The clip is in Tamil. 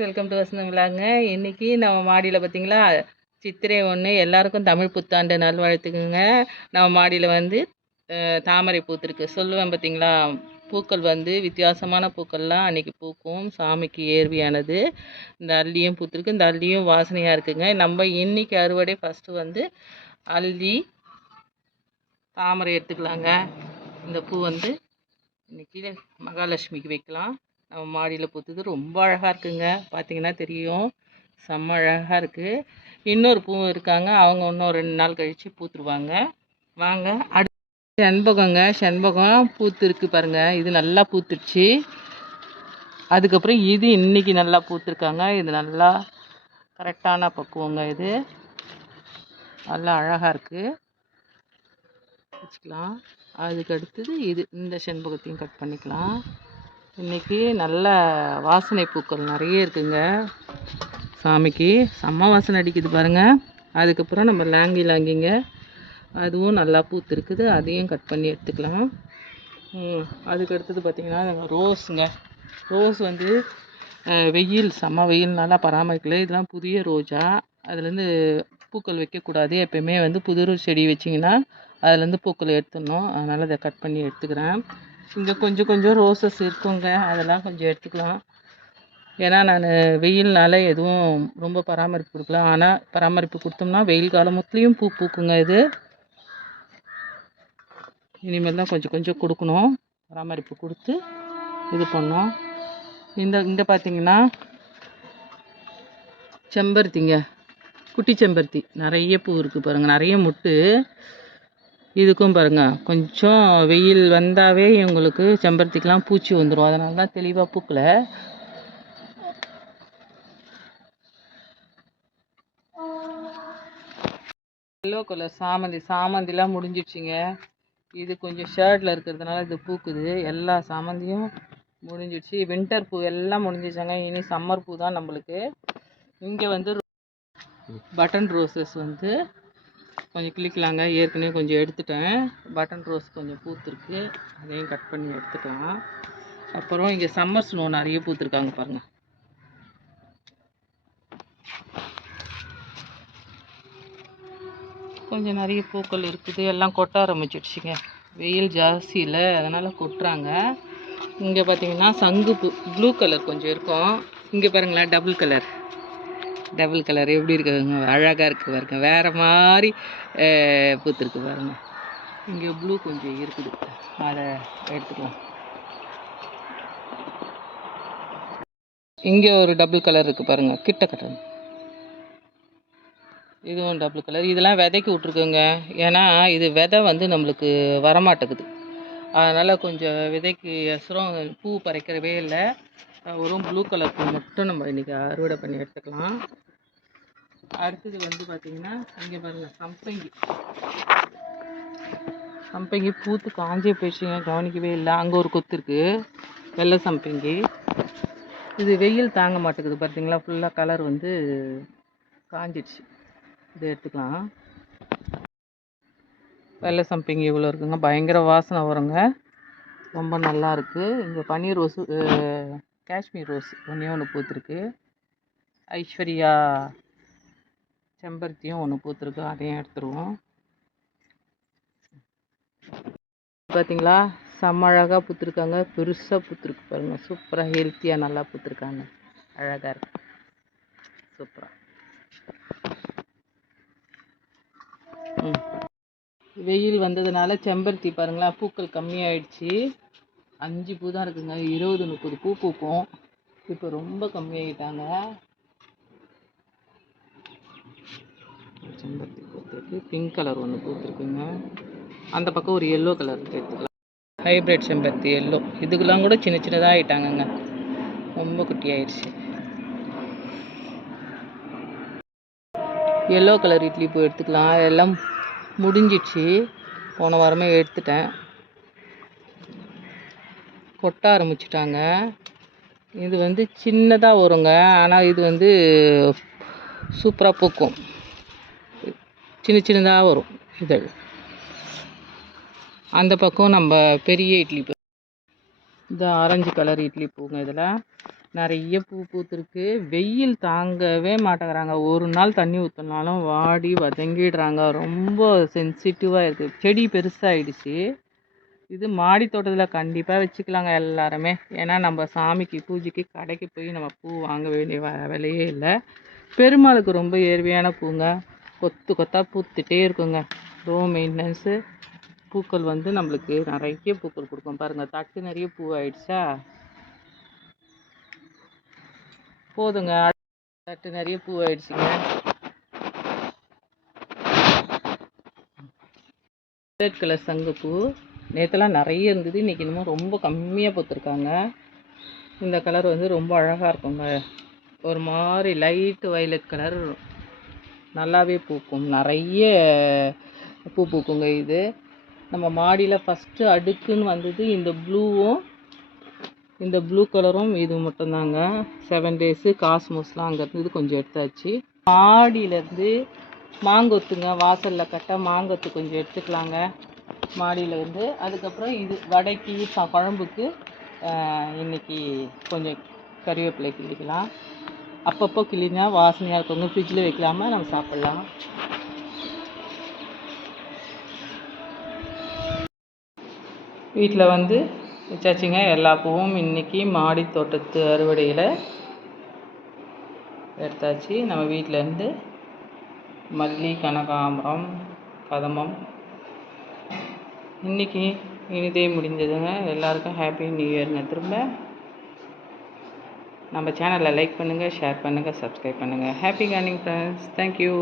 வெல்கம் டு வசந்த விழாங்க. இன்றைக்கி நம்ம மாடியில் பார்த்திங்களா, சித்திரை 1 எல்லாருக்கும் தமிழ் புத்தாண்டு நல்வாழ்த்துக்குங்க. நம்ம மாடியில் வந்து தாமரை பூத்திருக்கு. சொல்லுவேன் பார்த்திங்களா, பூக்கள் வந்து வித்தியாசமான பூக்கள்லாம் அன்றைக்கி பூக்கும். சாமிக்கு ஏர்வியானது. இந்த அல்லியும் பூத்திருக்கு. இந்த அல்லியும் வாசனையாக இருக்குங்க. நம்ம இன்றைக்கி அறுவடை ஃபஸ்ட்டு வந்து அல்லி தாமரை எடுத்துக்கலாங்க. இந்த பூ வந்து இன்றைக்கி மகாலட்சுமிக்கு வைக்கலாம். நம்ம மாடியில் பூத்துது ரொம்ப அழகாக இருக்குங்க. பார்த்திங்கன்னா தெரியும், செம்ம அழகாக இருக்குது. இன்னொரு பூவும் இருக்காங்க, அவங்க இன்னும் 2 நாள் கழித்து பூத்துருவாங்க. வாங்க அடுத்து செண்பகங்க. செண்பகம் பூத்துருக்கு பாருங்கள். இது நல்லா பூத்துருச்சு. அதுக்கப்புறம் இது இன்றைக்கி நல்லா பூத்துருக்காங்க. இது நல்லா கரெக்டான பக்குவங்க. இது நல்லா அழகாக இருக்குது, வச்சுக்கலாம். அதுக்கு அடுத்தது இது, இந்த செண்பகத்தையும் கட் பண்ணிக்கலாம். இன்றைக்கி நல்ல வாசனை பூக்கள் நிறைய இருக்குங்க. சாமிக்கு செம்ம வாசனை அடிக்குது பாருங்கள். அதுக்கப்புறம் நம்ம லாங்கிங்க, அதுவும் நல்லா பூத்துருக்குது. அதையும் கட் பண்ணி எடுத்துக்கலாம். அதுக்கு அடுத்தது பார்த்திங்கன்னா ரோஸுங்க. ரோஸ் வந்து வெயில் செம்ம வெயில் நல்லா பராமரிக்கல. இதெல்லாம் புதிய ரோஜா. அதுலேருந்து பூக்கள் வைக்கக்கூடாது. எப்போயுமே வந்து புது செடி வச்சிங்கன்னா அதுலேருந்து பூக்கள் எடுத்துடணும். அதனால் அதை கட் பண்ணி எடுத்துக்கிறேன். இங்கே கொஞ்சம் ரோசஸ் இருக்குங்க, அதெல்லாம் கொஞ்சம் எடுத்துக்கலாம். ஏன்னா நான் வெயில்னால எதுவும் ரொம்ப பராமரிப்பு கொடுக்கல. ஆனால் பராமரிப்பு கொடுத்தோம்னா வெயில் காலத்துலேயும் பூ பூக்குங்க. இது இனிமேல் தான் கொஞ்சம் கொடுக்கணும், பராமரிப்பு கொடுத்து இது பண்ணோம். இங்கே பார்த்தீங்கன்னா செம்பருத்திங்க, குட்டி செம்பருத்தி நிறைய பூ இருக்குது பாருங்கள், நிறைய முட்டு. இதுக்கும் பாருங்கள், கொஞ்சம் வெயில் வந்தாவே இவங்களுக்கு செம்பருத்திக்கெலாம் பூச்சி வந்துடும். அதனால தான் தெளிவாக பூக்கலை. Yellow colour சாமந்திலாம் முடிஞ்சிடுச்சிங்க. இது கொஞ்சம் ஷர்ட்டில் இருக்கிறதுனால இது பூக்குது. எல்லா சாமந்தியும் முடிஞ்சிடுச்சு. வின்டர் பூ எல்லாம் முடிஞ்சிச்சாங்க. இனி சம்மர் பூ தான் நம்மளுக்கு. இங்கே வந்து பட்டன் ரோசஸ் வந்து கொஞ்சம் கிளிக்கலாங்க. ஏற்கனவே கொஞ்சம் எடுத்துட்டேன். பட்டன் ரோஸ் கொஞ்சம் பூத்துருக்கு, அதையும் கட் பண்ணி எடுத்துக்கலாம். அப்புறம் இங்கே சம்மர் ஸ்னோ நிறைய பூத்துருக்காங்க பாருங்கள். கொஞ்சம் நிறைய பூக்கள் இருக்குது. எல்லாம் கொட்ட ஆரம்பிச்சிடுச்சிங்க. வெயில் ஜாஸ்தி இல்லை, அதனால் கொட்டுறாங்க. இங்கே பார்த்தீங்கன்னா சங்குப்பூ ப்ளூ கலர் கொஞ்சம் இருக்கும். இங்கே பாருங்களேன், டபுள் கலர் எப்படி இருக்குதுங்க, அழகாக இருக்குது பாருங்க. வேறு மாதிரி பூத்துருக்கு பாருங்கள். இங்கே ப்ளூ கொஞ்சம் இருக்குது, அதை எடுத்துக்கலாம். இங்கே ஒரு டபுள் கலர் இருக்குது பாருங்கள், கிட்ட கட்டணும். இதுவும் டபுள் கலர். இதெல்லாம் விதைக்கு விட்ருக்குங்க. ஏன்னா இது விதை வந்து நம்மளுக்கு வரமாட்டேங்குது. அதனால் கொஞ்சம் விதைக்கு எசரம் பூ பறிக்கிறவே இல்லை. ஒரு ப்ளூ கலர் பூ மட்டும் நம்ம இன்றைக்கி அறுவடை பண்ணி எடுத்துக்கலாம். அடுத்தது வந்து பார்த்திங்கன்னா இங்கே பாருங்கள், சம்பங்கி பூத்து காஞ்சே போயிடுச்சுங்க, கவனிக்கவே இல்லை. அங்கே ஒரு கொத்து இருக்குது, வெள்ளை சம்பங்கி. இது வெயில் தாங்க மாட்டேங்குது பார்த்தீங்களா, ஃபுல்லாக கலர் வந்து காஞ்சிடுச்சு. இதை எடுத்துக்கலாம். வெள்ளை சம்பங்கி இவ்வளோ இருக்குங்க, பயங்கர வாசனை வருங்க, ரொம்ப நல்லா இருக்குது. இங்கே பன்னீர் ரோஸு, காஷ்மீர் ரோஸ் ஒன்று பூத்துருக்கு. ஐஸ்வர்யா செம்பருத்தியும் ஒன்று பூத்துருக்கு, அதையும் எடுத்துருவோம். பார்த்தீங்களா, செம்ம அழகாக பூத்துருக்காங்க, பெருசாக பூத்துருக்கு பாருங்கள். சூப்பராக ஹெல்த்தியாக நல்லா பூத்துருக்காங்க, அழகாக இருக்கு, சூப்பராக. வெயில் வந்ததுனால செம்பருத்தி பாருங்களா, பூக்கள் கம்மியாயிடுச்சு. 5 பூ தான் இருக்குங்க, 20-30 பூ பூக்கும். இப்போ ரொம்ப கம்மியாகிட்டாங்க. செம்பருத்தி பூத்துருக்கு. பிங்க் கலர் ஒன்று பூத்துருக்குங்க. அந்த பக்கம் ஒரு எல்லோ கலர் எடுத்துக்கலாம். ஹைப்ரிட் செம்பருத்தி எல்லோ. இதுக்கெல்லாம் கூட சின்னதாக ஆகிட்டாங்கங்க, ரொம்ப குட்டி ஆயிடுச்சு. எல்லோ கலர் இட்லி பூ எடுத்துக்கலாம். எல்லாம் முடிஞ்சிடுச்சு, போன வாரமே எடுத்துட்டேன். கொட்ட ஆரம்பிச்சிட்டாங்க. இது வந்து சின்னதாக வருங்க, ஆனால் இது வந்து சூப்பராக பூக்கும். சின்னதாக வரும் இதழ். அந்த பக்கம் நம்ம பெரிய இட்லி பூ, இந்த ஆரஞ்சு கலர் இட்லி பூங்க. இதில் நிறைய பூ பூத்துருக்கு. வெயில் தாங்கவே மாட்டேங்கிறாங்க. ஒரு நாள் தண்ணி ஊற்றினாலும் வாடி வதங்கிடுறாங்க. ரொம்ப சென்சிட்டிவாக இருக்குது. செடி பெருசாகிடுச்சு. இது மாடி தோட்டத்தில் கண்டிப்பாக வச்சுக்கலாங்க எல்லாருமே. ஏன்னா நம்ம சாமிக்கு பூஜைக்கு கடைக்கு போய் நம்ம பூ வாங்க வேண்டிய விலையே இல்லை. பெருமாளுக்கு ரொம்ப ஏர்வையான பூங்க. கொத்து கொத்தாக பூத்துட்டே இருக்குங்க. Low maintenance. பூக்கள் வந்து நம்மளுக்கு நிறைய பூக்கள் கொடுக்கும். பாருங்கள், தட்டு நிறைய பூ ஆயிடுச்சா. போதுங்க, தட்டு நிறைய பூ ஆயிடுச்சுங்க. ரெட் கலர் சங்குப்பூ நேற்றுலாம் நிறைய இருந்தது. இன்றைக்கி இன்னமும் ரொம்ப கம்மியாக பூத்துருக்காங்க. இந்த கலர் வந்து ரொம்ப அழகாக இருக்குங்க. ஒரு மாதிரி லைட் வயலட் கலர் நல்லாவே பூக்கும். நிறைய பூ பூக்குங்க. இது நம்ம மாடியில் ஃபஸ்ட்டு அடுக்குன்னு வந்தது இந்த ப்ளூவும் இந்த ப்ளூ கலரும். இது மட்டும்தாங்க. 7 டேஸு காஸ்மோஸ்லாம் அங்கே இருந்தது, கொஞ்சம் எடுத்தாச்சு. மாடியிலேருந்து மாங்கொத்துங்க, வாசலில் கட்ட மாங்கொத்து கொஞ்சம் எடுத்துக்கலாங்க மாடியிலேருந்து. அதுக்கப்புறம் இது வடைக்கு குழம்புக்கு இன்றைக்கி கொஞ்சம் கறிவேப்பிலை கிள்ளிக்கலாம். அப்பப்போ கிள்ளினா வாசனையாக இருக்குங்க. ஃப்ரிட்ஜில் வைக்கலாமா, நம்ம சாப்பிட்லாம். வீட்டில் வந்து வச்சாச்சுங்க எல்லா பூவும். இன்றைக்கி மாடி தோட்டத்து அறுவடையில் எடுத்தாச்சு. நம்ம வீட்டிலேருந்து மல்லி, கனகாம்பரம், கதம்பம் இன்றைக்கி இனிதே முடிஞ்சதுங்க. எல்லாருக்கும் ஹாப்பி நியூ இயர்ங்க. திரும்ப நம்ம சேனலை லைக் பண்ணுங்கள், ஷேர் பண்ணுங்கள், சப்ஸ்கிரைப் பண்ணுங்கள். Happy gardening friends. தேங்க்யூ.